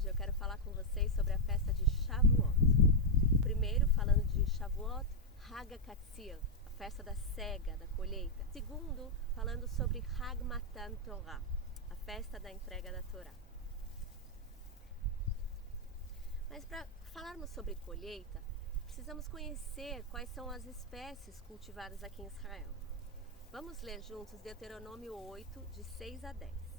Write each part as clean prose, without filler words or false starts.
hoje eu quero falar com vocês sobre a festa de Shavuot. Primeiro, falando de Shavuot, Hag HaKatzil, a festa da cega, da colheita. Segundo, falando sobre Hag Matan Torah, a festa da entrega da Torá. Mas para falarmos sobre colheita, precisamos conhecer quais são as espécies cultivadas aqui em Israel. Vamos ler juntos Deuteronômio 8, de 6 a 10.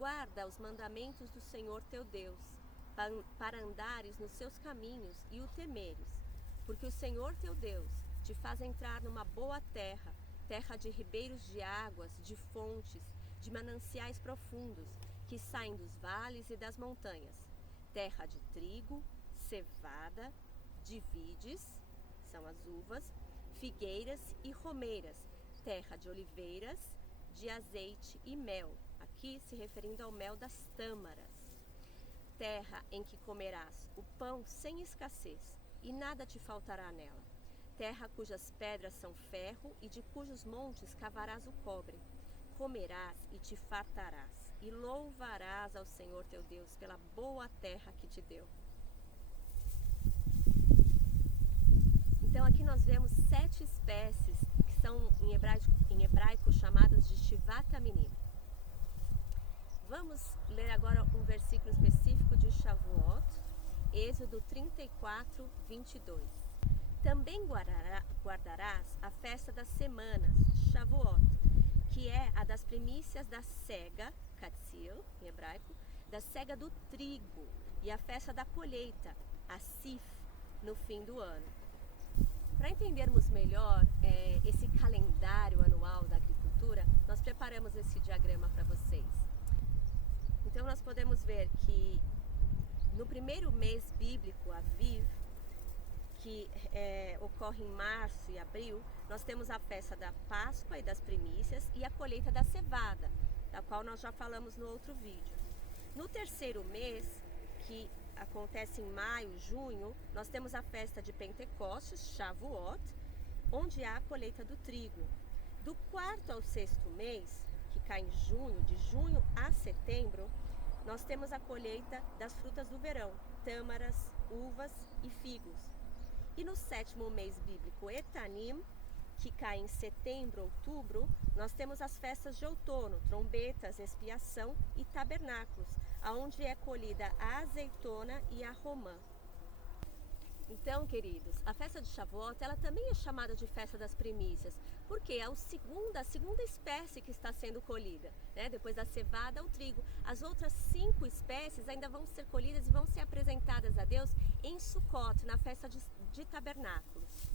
Guarda os mandamentos do Senhor teu Deus, para andares nos seus caminhos e o temeres, porque o Senhor teu Deus te faz entrar numa boa terra, terra de ribeiros de águas, de fontes, de mananciais profundos, que saem dos vales e das montanhas, terra de trigo, cevada, de vides, são as uvas, figueiras e romeiras, terra de oliveiras, de azeite e mel, aqui se referindo ao mel das tâmaras, terra em que comerás o pão sem escassez, e nada te faltará nela, terra cujas pedras são ferro e de cujos montes cavarás o cobre, comerás e te fartarás, e louvarás ao Senhor teu Deus pela boa terra que te deu. Então aqui nós vemos 7 espécies que são em hebraico chamadas de Shivat Aminim. Vamos ler agora um versículo específico de Shavuot, Êxodo 34, 22. Também guardarás a festa das semanas, Shavuot, que é a das primícias da cega, Katzil, em hebraico, da cega do trigo, e a festa da colheita, Asif, no fim do ano. Para entendermos melhor esse calendário anual da agricultura, nós preparamos esse diagrama para vocês. Então nós podemos ver que no primeiro mês bíblico, Aviv, que ocorre em março e abril, nós temos a festa da Páscoa e das primícias e a colheita da cevada, da qual nós já falamos no outro vídeo. No terceiro mês, que acontece em maio, junho, nós temos a festa de Pentecostes, Shavuot, onde há a colheita do trigo. Do quarto ao sexto mês, que cai em junho, de junho a setembro, nós temos a colheita das frutas do verão, tâmaras, uvas e figos. E no sétimo mês bíblico, Etanim, que cai em setembro, outubro, nós temos as festas de outono, trombetas, expiação e tabernáculos, aonde é colhida a azeitona e a romã. Então, queridos, a festa de Shavuot, ela também é chamada de festa das primícias, porque é a segunda espécie que está sendo colhida, né? Depois da cevada, o trigo. As outras 5 espécies ainda vão ser colhidas e vão ser apresentadas a Deus em Sukkot, na festa de tabernáculos.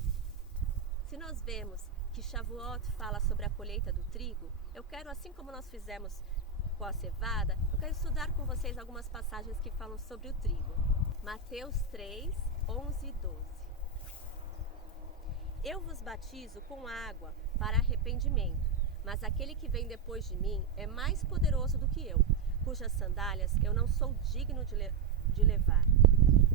Se nós vemos que Shavuot fala sobre a colheita do trigo, eu quero, assim como nós fizemos com a cevada, eu quero estudar com vocês algumas passagens que falam sobre o trigo. Mateus 3, 11 e 12. Eu vos batizo com água para arrependimento, mas aquele que vem depois de mim é mais poderoso do que eu, cujas sandálias eu não sou digno de levar.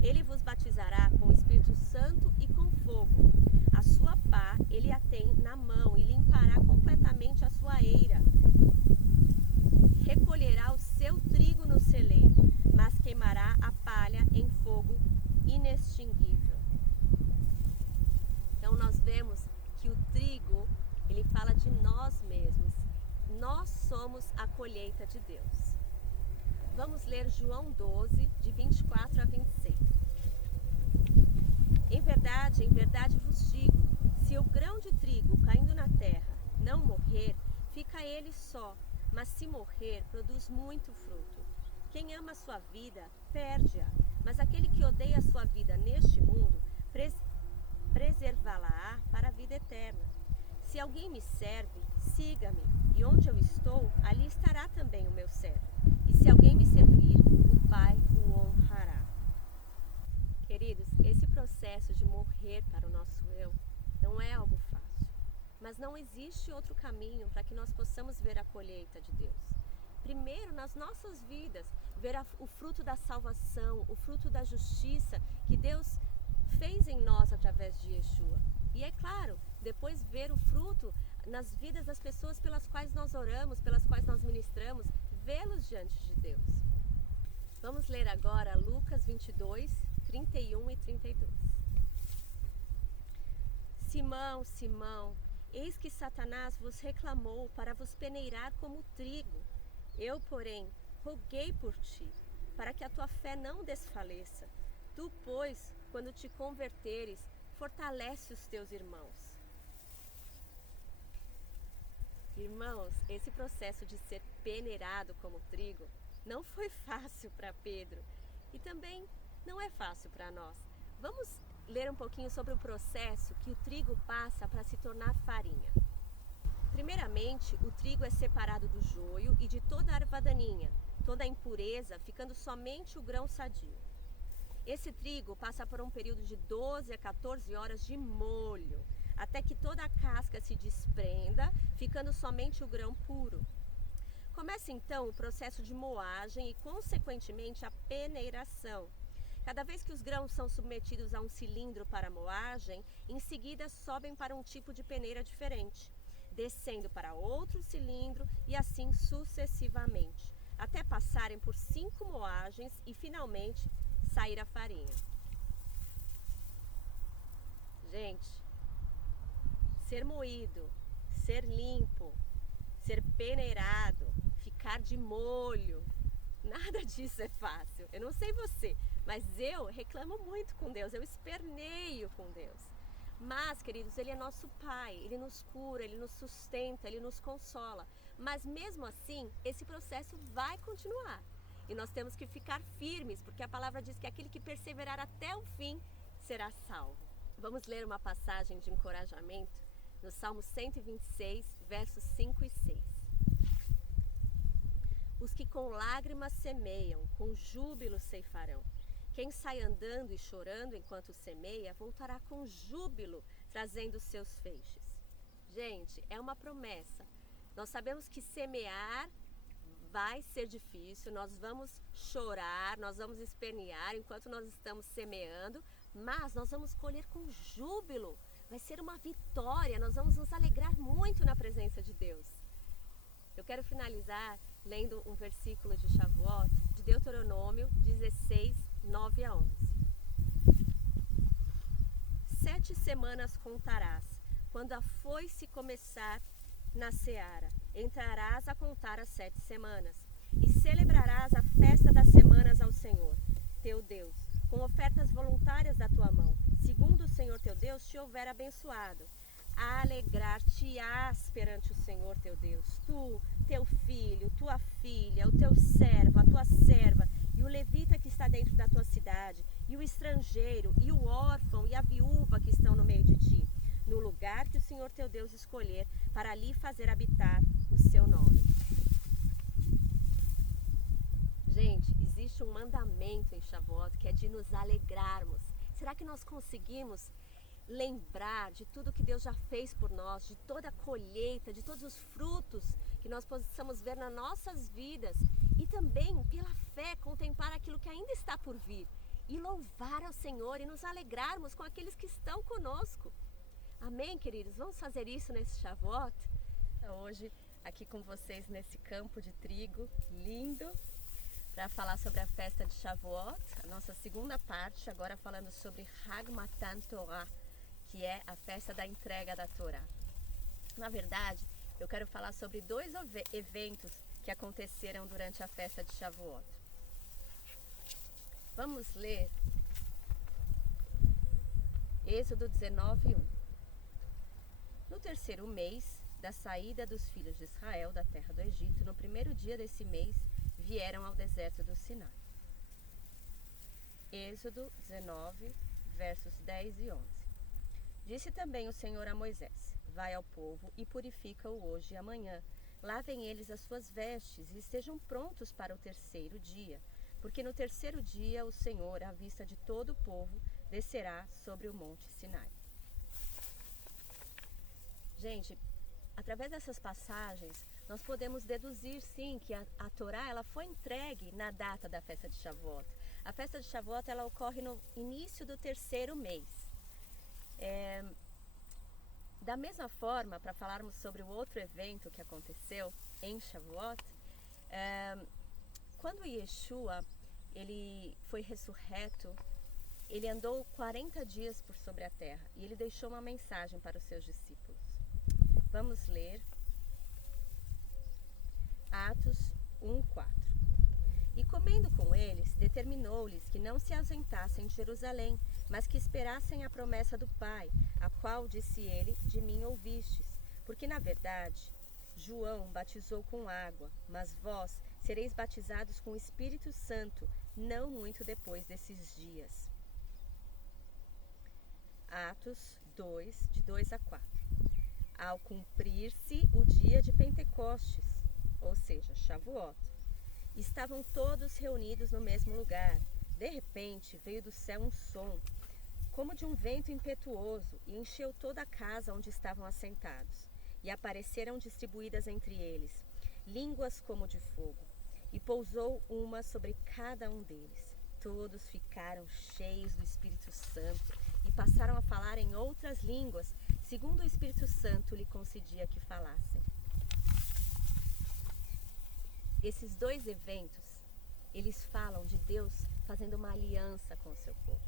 Ele vos batizará com o Espírito Santo e com fogo. A sua pá ele a tem na mão e limpará completamente a sua eira. Recolherá o seu trigo no celeiro, mas queimará a palha em fogo inextinguível. Então nós vemos que o trigo, ele fala de nós mesmos. Nós somos a colheita de Deus. Vamos ler João 12, de 24 a 26. Em verdade vos digo, se o grão de trigo caindo na terra não morrer, fica ele só, mas se morrer, produz muito fruto. Quem ama a sua vida, perde-a, mas aquele que odeia a sua vida neste mundo, preservá-la-á para a vida eterna. Se alguém me serve, siga-me, e onde eu estou, ali estará também o meu servo. E se alguém me servir, o Pai o honrará. Queridos, esse processo de morrer para o nosso eu não é algo fácil, mas não existe outro caminho para que nós possamos ver a colheita de Deus. Primeiro, nas nossas vidas, ver o fruto da salvação, o fruto da justiça que Deus fez em nós através de Yeshua. E é claro, depois ver o fruto nas vidas das pessoas pelas quais nós oramos, pelas quais nós ministramos, vê-los diante de Deus. Vamos ler agora Lucas 22, 31 e 32. Simão, Simão, eis que Satanás vos reclamou para vos peneirar como trigo. Eu, porém, roguei por ti, para que a tua fé não desfaleça. Tu, pois, quando te converteres, fortalece os teus irmãos. Irmãos, esse processo de ser peneirado como trigo não foi fácil para Pedro e também não é fácil para nós. Vamos ler um pouquinho sobre o processo que o trigo passa para se tornar farinha. Primeiramente, o trigo é separado do joio e de toda a erva daninha, toda a impureza, ficando somente o grão sadio. Esse trigo passa por um período de 12 a 14 horas de molho, até que toda a casca se desprenda, ficando somente o grão puro. Começa então o processo de moagem e, consequentemente, a peneiração. Cada vez que os grãos são submetidos a um cilindro para moagem, em seguida sobem para um tipo de peneira diferente, descendo para outro cilindro e assim sucessivamente, até passarem por 5 moagens e finalmente sair a farinha. Gente, ser moído, ser limpo, ser peneirado, ficar de molho, nada disso é fácil. Eu não sei você, mas eu reclamo muito com Deus, eu esperneio com Deus. Mas, queridos, Ele é nosso Pai, Ele nos cura, Ele nos sustenta, Ele nos consola. Mas mesmo assim, esse processo vai continuar. E nós temos que ficar firmes, porque a palavra diz que aquele que perseverar até o fim será salvo. Vamos ler uma passagem de encorajamento no Salmo 126, versos 5 e 6. Os que com lágrimas semeiam, com júbilo ceifarão. Quem sai andando e chorando enquanto semeia, voltará com júbilo, trazendo os seus feixes. Gente, é uma promessa. Nós sabemos que semear vai ser difícil, nós vamos chorar, nós vamos espernear enquanto nós estamos semeando, mas nós vamos colher com júbilo. Vai ser uma vitória, nós vamos nos alegrar muito na presença de Deus. Eu quero finalizar lendo um versículo de Shavuot, de Deuteronômio 16, 9 a 11. 7 semanas contarás, quando a foice começar na seara, entrarás a contar as 7 semanas, e celebrarás a festa das semanas ao Senhor, teu Deus, com ofertas voluntárias da tua mão, segundo o Senhor teu Deus te houver abençoado. Alegrar-te-ás perante o Senhor teu Deus, tu, teu filho, tua filha, o teu servo, a tua serva, e o levita que está dentro da tua cidade, e o estrangeiro, e o órfão, e a viúva que estão no meio de ti, no lugar que o Senhor teu Deus escolher, para ali fazer habitar o seu nome. Gente, existe um mandamento em Shavuot que é de nos alegrarmos. Será que nós conseguimos lembrar de tudo que Deus já fez por nós, de toda a colheita, de todos os frutos que nós possamos ver nas nossas vidas e também, pela fé, contemplar aquilo que ainda está por vir e louvar ao Senhor e nos alegrarmos com aqueles que estão conosco? Amém, queridos? Vamos fazer isso nesse Shavuot? Hoje, aqui com vocês nesse campo de trigo lindo, para falar sobre a festa de Shavuot, a nossa segunda parte, agora falando sobre Hag Matan Torah, que é a festa da entrega da Torá. Na verdade, eu quero falar sobre 2 eventos que aconteceram durante a festa de Shavuot. Vamos ler Êxodo 19, 1. No terceiro mês da saída dos filhos de Israel da terra do Egito, no primeiro dia desse mês, vieram ao deserto do Sinai. Êxodo 19, versos 10 e 11. Disse também o Senhor a Moisés: vai ao povo e purifica-o hoje e amanhã. Lavem eles as suas vestes e estejam prontos para o terceiro dia, porque no terceiro dia o Senhor, à vista de todo o povo, descerá sobre o monte Sinai. Gente, através dessas passagens, nós podemos deduzir sim que a Torá ela foi entregue na data da festa de Shavuot. A festa de Shavuot ela ocorre no início do terceiro mês. Da mesma forma, para falarmos sobre o outro evento que aconteceu em Shavuot, quando Yeshua ele foi ressurreto, ele andou 40 dias por sobre a terra e ele deixou uma mensagem para os seus discípulos. Vamos ler Atos 1:4. E comendo com eles, determinou-lhes que não se ausentassem de Jerusalém, mas que esperassem a promessa do Pai, a qual, disse ele, de mim ouvistes. Porque, na verdade, João batizou com água, mas vós sereis batizados com o Espírito Santo, não muito depois desses dias. Atos 2, de 2 a 4. Ao cumprir-se o dia de Pentecostes, ou seja, Shavuot, estavam todos reunidos no mesmo lugar. De repente, veio do céu um som, como de um vento impetuoso, e encheu toda a casa onde estavam assentados. E apareceram distribuídas entre eles, línguas como de fogo, e pousou uma sobre cada um deles. Todos ficaram cheios do Espírito Santo e passaram a falar em outras línguas, segundo o Espírito Santo lhe concedia que falassem. Esses dois eventos, eles falam de Deus fazendo uma aliança com o seu povo.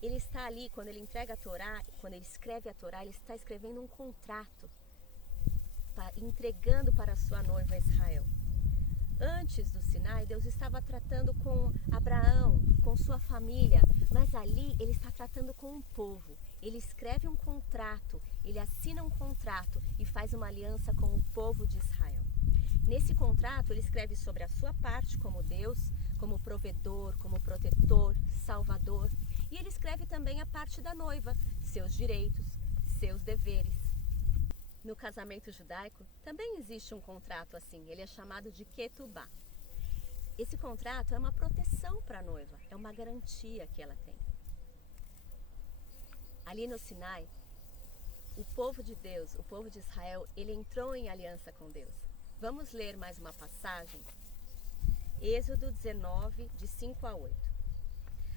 Ele está ali, quando ele entrega a Torá, quando ele escreve a Torá, ele está escrevendo um contrato, entregando para a sua noiva Israel. Antes do Sinai, Deus estava tratando com Abraão, com sua família, mas ali ele está tratando com um povo. Ele escreve um contrato, ele assina um contrato e faz uma aliança com o povo de Israel. Nesse contrato, ele escreve sobre a sua parte como Deus, como provedor, como protetor, salvador. E ele escreve também a parte da noiva, seus direitos, seus deveres. No casamento judaico, também existe um contrato assim, ele é chamado de ketubá. Esse contrato é uma proteção para a noiva, é uma garantia que ela tem. Ali no Sinai, o povo de Deus, o povo de Israel, ele entrou em aliança com Deus. Vamos ler mais uma passagem? Êxodo 19, de 5 a 8.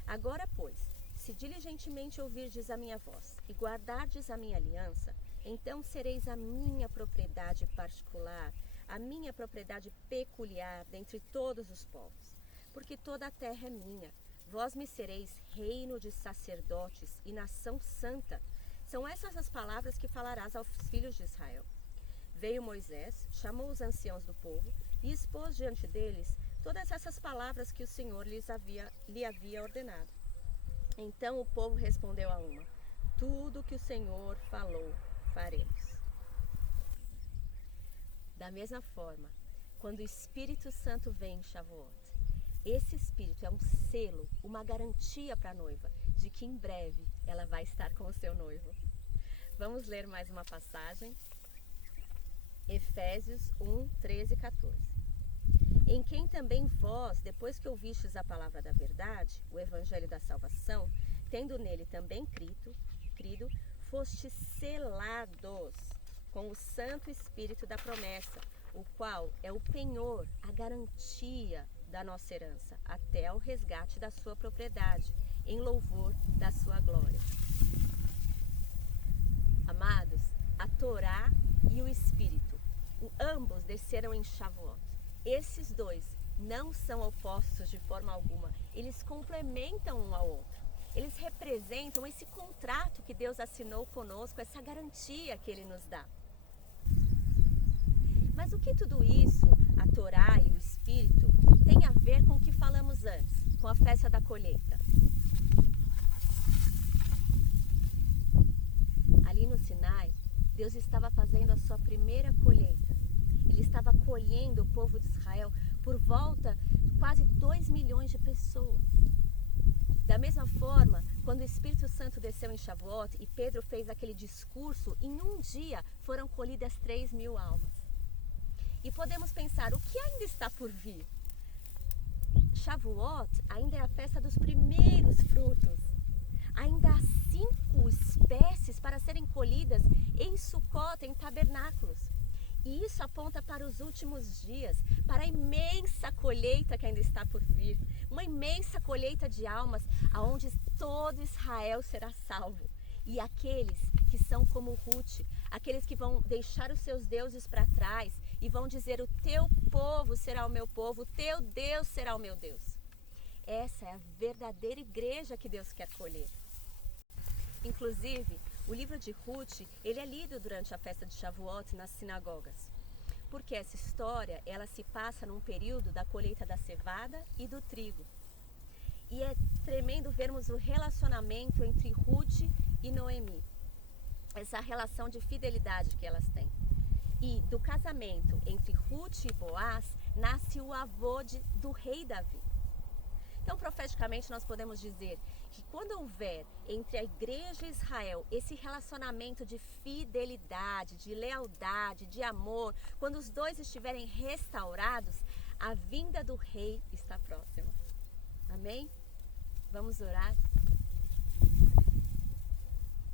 Agora, pois, se diligentemente ouvirdes a minha voz e guardardes a minha aliança, então sereis a minha propriedade particular, a minha propriedade peculiar dentre todos os povos. Porque toda a terra é minha. Vós me sereis reino de sacerdotes e nação santa. São essas as palavras que falarás aos filhos de Israel. Veio Moisés, chamou os anciãos do povo e expôs diante deles todas essas palavras que o Senhor lhe havia ordenado. Então o povo respondeu a uma: tudo que o Senhor falou, faremos. Da mesma forma, quando o Espírito Santo vem em Shavuot, esse Espírito é um selo, uma garantia para a noiva de que em breve ela vai estar com o seu noivo. Vamos ler mais uma passagem. Efésios 1, 13 e 14. Em quem também vós, depois que ouvistes a palavra da verdade, o evangelho da salvação, tendo nele também crido, fostes selados com o Santo Espírito da promessa, o qual é o penhor, a garantia da nossa herança, até ao resgate da sua propriedade, em louvor da sua glória. Amados, a Torá e o Espírito, ambos desceram em Shavuot. Esses dois não são opostos de forma alguma, eles complementam um ao outro. Eles representam esse contrato que Deus assinou conosco, essa garantia que Ele nos dá. Mas o que tudo isso, a Torá e o Espírito, tem a ver com o que falamos antes, com a festa da colheita? Ali no Sinai, Deus estava fazendo a sua primeira colheita. Ele estava colhendo o povo de Israel por volta de quase 2 milhões de pessoas. Da mesma forma, quando o Espírito Santo desceu em Shavuot e Pedro fez aquele discurso, em um dia foram colhidas 3.000 almas. E podemos pensar, o que ainda está por vir? Shavuot ainda é a festa dos primeiros frutos. Ainda há 5 espécies para serem colhidas em Sucot, em tabernáculos. E isso aponta para os últimos dias, para a imensa colheita que ainda está por vir. Uma imensa colheita de almas, aonde todo Israel será salvo. E aqueles que que são como Ruth, aqueles que vão deixar os seus deuses para trás e vão dizer: o teu povo será o meu povo, o teu Deus será o meu Deus. Essa é a verdadeira igreja que Deus quer colher. Inclusive, o livro de Ruth, ele é lido durante a festa de Shavuot nas sinagogas. Porque essa história, ela se passa num período da colheita da cevada e do trigo. E é tremendo vermos o relacionamento entre Ruth e Noemi. Essa relação de fidelidade que elas têm. E do casamento entre Ruth e Boaz, nasce o avô do rei Davi. Então, profeticamente, nós podemos dizer que quando houver entre a igreja e Israel esse relacionamento de fidelidade, de lealdade, de amor, quando os dois estiverem restaurados, a vinda do rei está próxima. Amém? Vamos orar?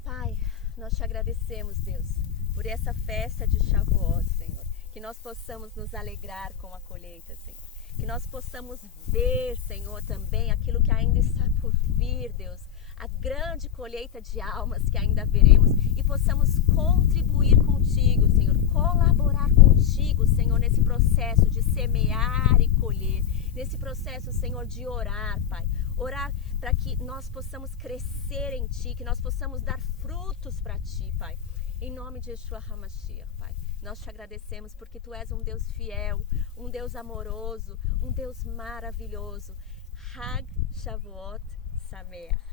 Pai, nós te agradecemos, Deus, por essa festa de Shavuot, Senhor. Que nós possamos nos alegrar com a colheita, Senhor. Que nós possamos ver, Senhor, também aquilo que ainda está por vir, Deus. A grande colheita de almas que ainda veremos. E possamos contribuir contigo, Senhor. Colaborar contigo, Senhor, nesse processo de semear e colher. Nesse processo, Senhor, de orar, Pai. Orar para que nós possamos crescer em Ti, que nós possamos dar frutos para Ti, Pai. Em nome de Yeshua HaMashiach, Pai. Nós te agradecemos porque Tu és um Deus fiel, um Deus amoroso, um Deus maravilhoso. Hag Shavuot Sameach.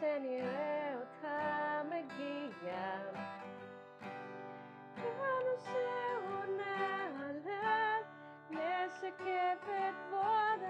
שנראה אותך מגיע, כיוון שהוא נעלה, נשקף את כבוד